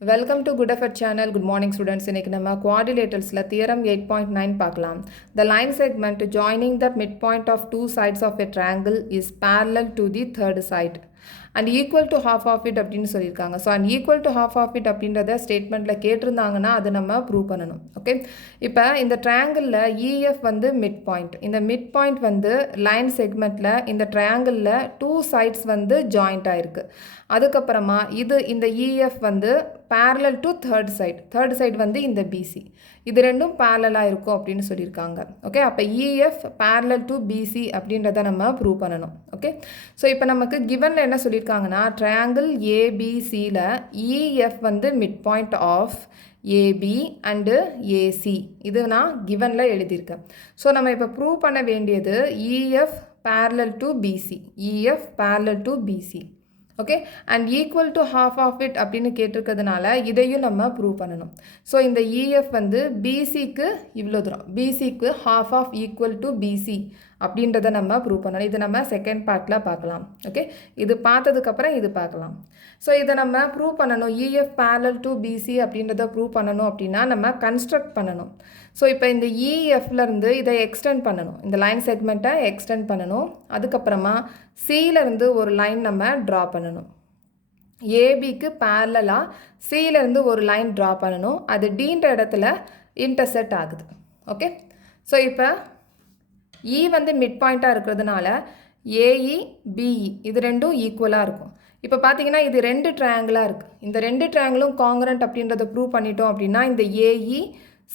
Welcome to Good Effort channel. Good morning students. இன்னைக்கு நம்ம quadrilateralsல theorem 8.9 பார்க்கலாம். The line segment joining the midpoint of two sides of a triangle is parallel to the third side and equal to half of it அப்படின்னு சொல்லியிருக்காங்க. So and equal to half of it அப்படின்றத ஸ்டேட்மெண்ட்டில் கேட்டிருந்தாங்கன்னா அதை நம்ம prove பண்ணணும். Okay, இப்போ இந்த ட்ரையாங்கிளில் EF வந்து mid point. இந்த மிட் பாயிண்ட் வந்து லைன் செக்மெண்ட்டில் இந்த ட்ரையாங்கிளில் டூ சைட்ஸ் வந்து ஜாயிண்ட் ஆகிருக்கு. அதுக்கப்புறமா இந்த EF வந்து parallel to third side வந்து இந்த BC. இது ரெண்டும் parallel-ஆக இருக்கும் அப்படின்னு சொல்லியிருக்காங்க. ஓகே, அப்போ EF parallel to BC அப்படின்றத நம்ம ப்ரூவ் பண்ணணும். ஓகே, ஸோ இப்போ நமக்கு கிவனில் என்ன சொல்லியிருக்காங்கன்னா ட்ரையாங்கிள் ABCயில் EF வந்து midpoint of AB and AC. இது நான் கிவனில் எழுதியிருக்கேன். ஸோ நம்ம இப்போ ப்ரூவ் பண்ண வேண்டியது EF parallel to BC. EF parallel to BC. Okay, and equal to half of it அப்படின்னு கேட்டிருக்கிறதுனால இதையும் நம்ம ப்ரூவ் பண்ணணும். ஸோ இந்த EF வந்து BCக்கு இவ்வளோ தூரம், BCக்கு half of equal to BC அப்படின்றத நம்ம ப்ரூவ் பண்ணணும். இது நம்ம செகண்ட் பார்ட்டில் பார்க்கலாம். ஓகே, இது பார்த்ததுக்கப்புறம் இது பார்க்கலாம். ஸோ இதை நம்ம ப்ரூவ் பண்ணணும். EF parallel to BC அப்படின்றத ப்ரூவ் பண்ணணும் அப்படின்னா நம்ம கன்ஸ்ட்ரக்ட் பண்ணணும். ஸோ இப்போ இந்த EFலேருந்து இதை எக்ஸ்டெண்ட் பண்ணணும். இந்த லைன் செக்மெண்ட்டை எக்ஸ்டெண்ட் பண்ணணும். அதுக்கப்புறமா Cலேருந்து ஒரு லைன் நம்ம ட்ரா பண்ணணும். ஏபிக்கு பேரலாக Cலேருந்து ஒரு லைன் ட்ரா பண்ணணும். அது Dன்ற இடத்துல இன்டர்செக்ட் ஆகுது. ஓகே, ஸோ இப்போ E வந்து மிட் பாயிண்ட்டாக இருக்கிறதுனால AE BE இது ரெண்டும் ஈக்குவலாக இருக்கும். இப்போ பார்த்தீங்கன்னா இது ரெண்டு ட்ரையாங்கிளாக இருக்குது. இந்த ரெண்டு ட்ரையாங்கிளும் காங்கரண்ட் அப்படின்றத ப்ரூவ் பண்ணிட்டோம் அப்படின்னா இந்த AE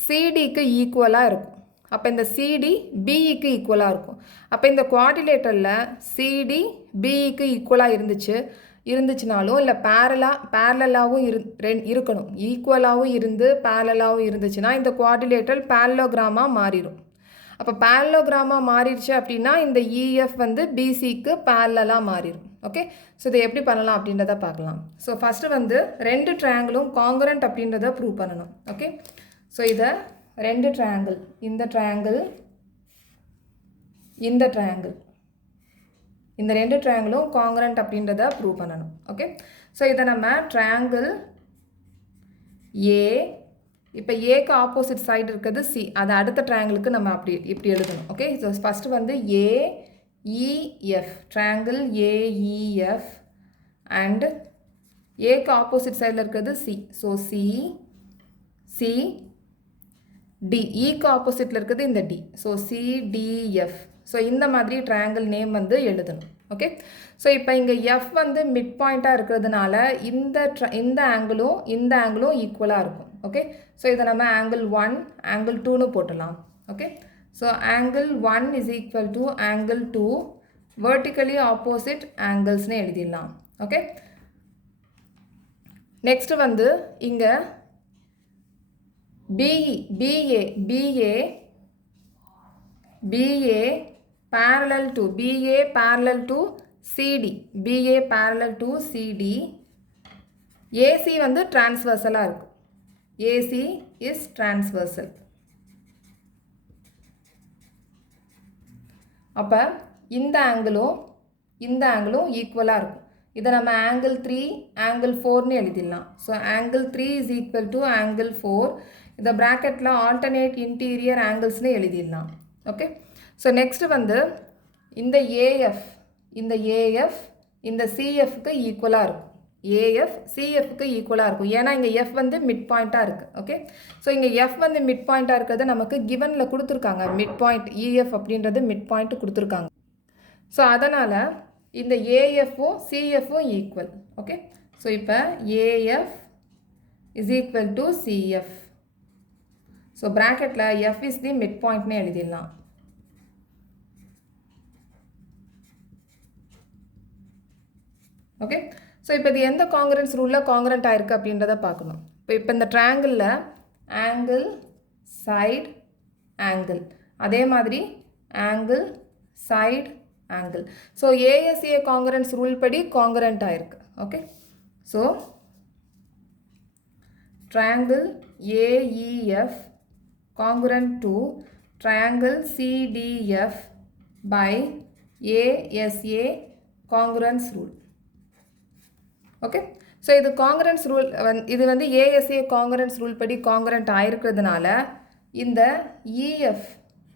CDக்கு ஈக்குவலாக இருக்கும். அப்போ இந்த CD BEக்கு ஈக்குவலாக இருக்கும். அப்போ இந்த குவாட்ரிலேட்டரில் CD BEக்கு ஈக்குவலாக இருந்துச்சுனாலும் இல்லை பேரலாகவும் இருக்கணும். ஈக்குவலாகவும் இருந்து பேரலாகவும் இருந்துச்சுன்னா இந்த குவாட்ரிலேட்டர் பேரலோகிராமாக மாறிடும். அப்போ பேரலோகிராமாக மாறிடுச்சு அப்படின்னா இந்த EF வந்து BCக்கு பேரலாக மாறிடும். ஓகே, ஸோ இதை எப்படி பண்ணலாம் அப்படின்றத பார்க்கலாம். ஸோ ஃபஸ்ட்டு வந்து ரெண்டு ட்ரையாங்கிளும் காங்கரண்ட் அப்படின்றத ப்ரூவ் பண்ணணும். ஓகே, ஸோ இதை ரெண்டு ட்ரையாங்கிள், இந்த ட்ரையாங்கிள் இந்த ட்ரையாங்கிள், இந்த ரெண்டு ட்ரையாங்கிளும் காங்கரண்ட் அப்படின்றத ப்ரூவ் பண்ணணும். ஓகே, ஸோ இதை நம்ம ட்ரையாங்கிள் A, இப்போ ஏக்கு ஆப்போசிட் சைடு இருக்கிறது C, அதை அடுத்த ட்ரையாங்கிளுக்கு நம்ம இப்படி எழுதணும். ஓகே, ஸோ ஃபஸ்ட்டு வந்து AEF, ட்ரையாங்கிள் AEF அண்ட் ஏக்கு ஆப்போசிட் சைடில் இருக்கிறது C. ஸோ CD, ஈக்கு ஆப்போசிட்டில் இருக்கிறது இந்த D. So CDF. ஸோ இந்த மாதிரி ட்ரையாங்கிள் நேம் வந்து எழுதணும். ஓகே, ஸோ இப்போ இங்கே F வந்து மிட் பாயிண்ட்டாக இருக்கிறதுனால இந்த ஆங்கிளும் ஈக்குவலாக இருக்கும். ஓகே, ஸோ இதை நம்ம ஆங்கிள் 1 ஆங்கிள் 2ன்னு போட்டலாம். Okay, so angle 1 is equal to angle 2 vertically opposite ஆங்கிள்ஸ்னு எழுதிடலாம். ஓகே, நெக்ஸ்ட் வந்து இங்கே BA parallel to CD, BA parallel to CD. AC வந்து டிரான்ஸ்வர்சலாக இருக்கும். AC is transversal. அப்போ இந்த ஆங்கிளும் ஈக்குவலாக இருக்கும். இதை நம்ம ஆங்கிள் 3 ஆங்கிள் 4ன்னு எழுதிடலாம். So angle 3 is equal to angle 4. இதை ப்ராக்கெட்டில் ஆல்டர்னேட் இன்டீரியர் ஆங்கிள்ஸ்னு எழுதிடலாம். ஓகே, ஸோ நெக்ஸ்ட் வந்து இந்த AF இந்த CFக்கு ஈக்குவலாக இருக்கும். AF CFக்கு ஈக்குவலாக இருக்கும். ஏன்னா இங்கே F வந்து மிட் பாயிண்ட்டாக இருக்குது. ஓகே, ஸோ இங்கே F வந்து மிட் பாயிண்ட்டாக இருக்கிறது நமக்கு கிவனில் கொடுத்துருக்காங்க. மிட் பாயிண்ட் EF அப்படின்றது மிட் பாயிண்ட் கொடுத்துருக்காங்க. ஸோ அதனால் இந்த AFும் CFும் ஈக்குவல். ஓகே, ஸோ இப்போ AF is equal to CF. So ப்ராக்கெட்டில் F இஸ் தி மிட் பாயிண்ட்னு எழுதிடலாம். ஓகே, ஸோ இப்போ இது எந்த காங்கரன்ஸ் ரூலில் காங்கரண்ட் ஆயிருக்கு அப்படின்றத பார்க்கணும். இப்போ இந்த ட்ரையாங்கிளில் ஆங்கிள் சைடு ஆங்கிள், அதே மாதிரி angle side angle. So ASA congruence rule படி காங்கரண்ட் ஆயிருக்கு. Okay, so triangle AEF congruent to triangle CDF by ASA congruence rule. Okay, so இது காங்கிரன்ஸ் ரூல் இது வந்து ஏஎஸ்ஏ காங்கிரன்ஸ் ரூல் படி காங்கிரண்ட் ஆயிருக்கிறதுனால இந்த EF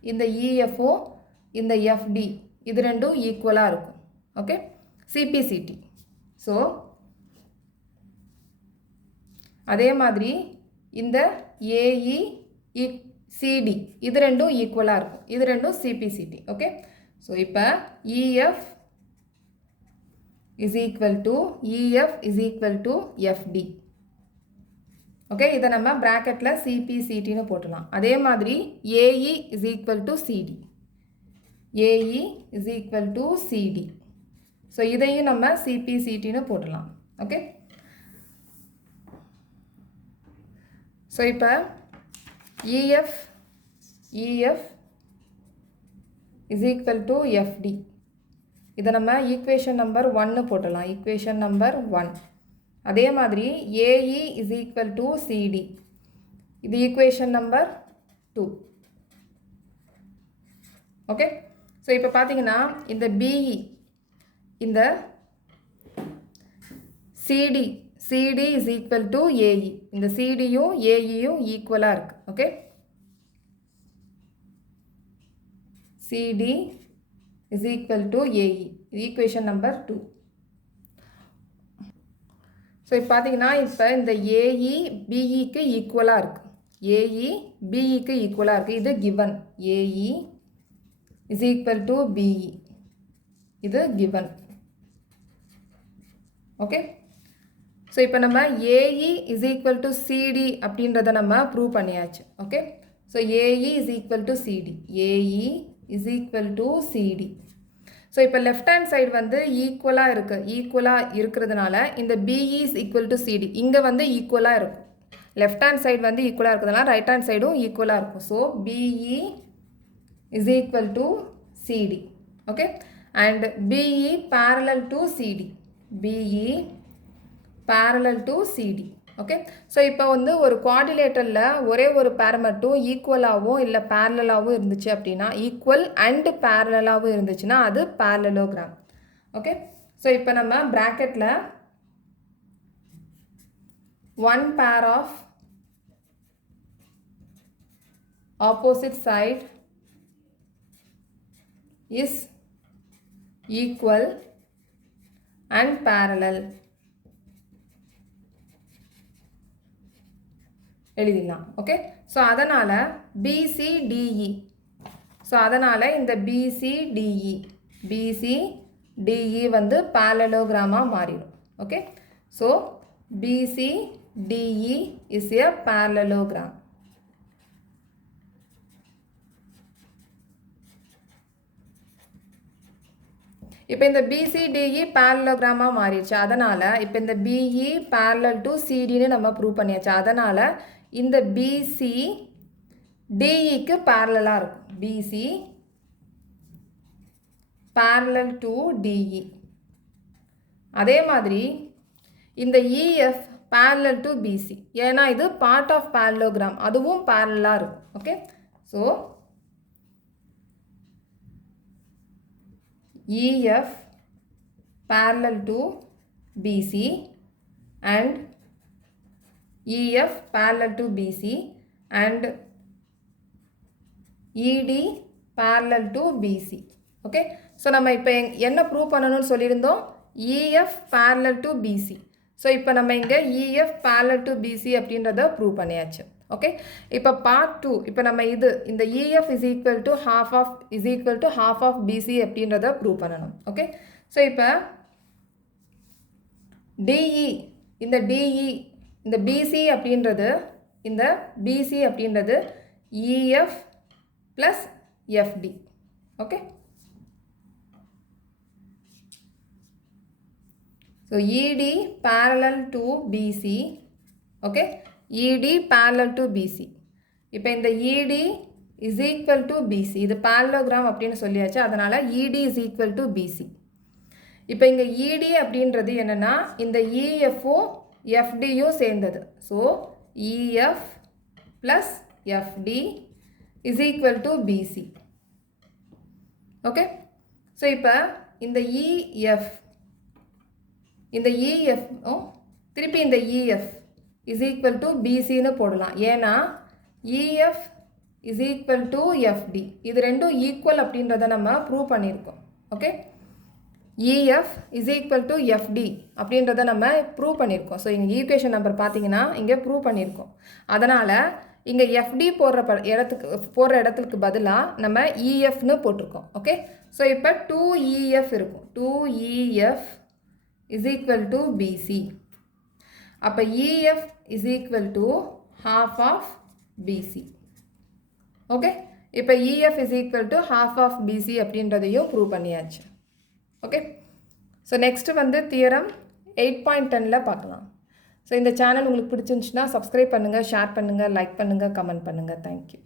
இந்த இஎஃப்பும் இந்த எஃப்டி இது ரெண்டும் ஈக்குவலாக இருக்கும். Okay, CPCT. ஸோ அதே மாதிரி இந்த ஏஇ சிடி இது ரெண்டும் ஈக்குவலாக இருக்கும். இது ரெண்டும் சிபிசிடி. ஓகே, ஸோ இப்போ EF is equal to EF is equal to FD. Okay, இதை நம்ம ப்ராக்கெட்டில் சிபிசிடின்னு போட்டுடலாம். அதே மாதிரி AE is equal to CD. AE is equal to CD. So இதையும் நம்ம சிபிசிடின்னு போட்டுடலாம். ஓகே, ஸோ இப்போ EF is equal to FD. இதை நம்ம ஈக்குவேஷன் நம்பர் 1 போட்டலாம். Equation number 1. அதே மாதிரி A E is equal to C D, இது ஈக்குவேஷன் நம்பர் 2. ஓகே, ஸோ இப்போ பார்த்தீங்கன்னா இந்த பிஇ இந்த C D is equal to A E, இந்த சிடியும் ஏஇயும் ஈக்குவலாக இருக்குது. Okay, C D is equal to AE, equation number 2. So இப்போ பார்த்தீங்கன்னா இப்போ இந்த ஏஇ பிஇக்கு ஈக்குவலாக இருக்குது. ஏஇ பிஇக்கு ஈக்குவலாக இருக்குது. இது given. AE is equal to BE, இது கிவன். ஓகே, ஸோ இப்போ நம்ம AE is equal to CD அப்படின்றத நம்ம ப்ரூவ் பண்ணியாச்சு. Okay, so AE is equal to CD, AE is equal to CD. So இப்போ லெஃப்ட் ஹேண்ட் சைடு வந்து ஈக்குவலாக இருக்கிறதுனால இந்த BE is equal to CD இங்கே வந்து ஈக்குவலாக இருக்கும். லெஃப்ட் ஹேண்ட் சைடு வந்து ஈக்குவலாக இருக்கிறதுனால ரைட் ஹேண்ட் சைடும் ஈக்குவலாக இருக்கும். So BE is equal to CD. Okay, and BE parallel to CD, BE parallel to CD. Okay, so இப்போ வந்து ஒரு குவாடிலேட்டரில் ஒரே ஒரு பேர் மட்டும் ஈக்குவலாகவும் இல்லை பேரலாகவும் இருந்துச்சு அப்படின்னா, ஈக்குவல் அண்டு பேரலாகவும் இருந்துச்சுன்னா அது பேரலோகிராம். ஓகே, ஸோ இப்போ நம்ம ப்ராக்கெட்டில் one pair of opposite side is equal and parallel எழுதிடலாம். ஓகே, ஸோ அதனால் பிசிடிஇ, ஸோ அதனால் இந்த பிசிடிஇ வந்து பேரலோகிராமாக மாறிடும். Okay, so B C D E is a parallelogram. இப்போ இந்த பிசிடிஇ பேரலோகிராமாக மாறிடுச்சு. அதனால் இப்போ இந்த பிஇ பேரலல் டு சிடின்னு நம்ம ப்ரூவ் பண்ணியாச்சு. அதனால் இந்த பிசி டிஇக்கு பேரலாக இருக்கும். BC parallel to DE. அதே மாதிரி இந்த இஎஃப் பேரலல் டு பிசி, ஏன்னா இது பார்ட் ஆஃப் பேரலோகிராம், அதுவும் பேரலாக இருக்கும். Okay, so EF parallel to BC and EF parallel to BC and ED parallel to BC. Okay, so நம்ம இப்போ என்ன ப்ரூவ் பண்ணணும்னு சொல்லியிருந்தோம், EF parallel to BC. So இப்போ நம்ம இங்கே EF parallel to BC அப்படின்றத ப்ரூவ் பண்ணியாச்சு. ஓகே, இப்போ பார்ட் 2, இப்போ நம்ம இந்த EF is equal to half of BC அப்படின்றத ப்ரூவ் பண்ணணும். ஓகே, ஸோ இப்போ DE இந்த BC அப்படின்றது EF plus FD. Okay, so ED parallel to BC. Okay, ED parallel to BC. இப்போ இந்த ED is equal to BC, இது parallelogram அப்படின்னு சொல்லியாச்சு. அதனால் ED is equal to BC. இப்போ இங்கே ED அப்படின்றது என்னென்னா இந்த EFும் FDயும் சேர்ந்தது. So EF plus FD is equal to BC. Okay, so இப்போ இந்த EF திருப்பி இந்த EF is equal to BCன்னு போடலாம். ஏன்னா EF is equal to FD. இது ரெண்டும் ஈக்குவல் அப்படின்றத நம்ம ப்ரூவ் பண்ணியிருக்கோம். Okay, EF is equal to FD அப்படின்றத நம்ம ப்ரூவ் பண்ணியிருக்கோம். ஸோ இங்கே ஈக்குவேஷன் நம்பர் பார்த்தீங்கன்னா இங்கே ப்ரூவ் பண்ணியிருக்கோம். அதனால் இங்கே FD போடுற இடத்துக்கு பதிலாக நம்ம EFன்னு போட்டிருக்கோம். ஓகே, ஸோ இப்போ 2EF இருக்கும். 2EF is equal to BC. அப்போ EF is equal to half of BC. Okay, இப்போ EF is equal to half of BC அப்படின்றதையும் ப்ரூவ் பண்ணியாச்சு. ஓகே, ஸோ நெக்ஸ்ட்டு வந்து தியரம் 8.10 பார்க்கலாம். ஸோ இந்த சேனல் உங்களுக்கு பிடிச்சிருந்துச்சுன்னா சப்ஸ்கிரைப் பண்ணுங்கள், ஷேர் பண்ணுங்கள், லைக் பண்ணுங்கள், கமெண்ட் பண்ணுங்கள். தேங்க்யூ.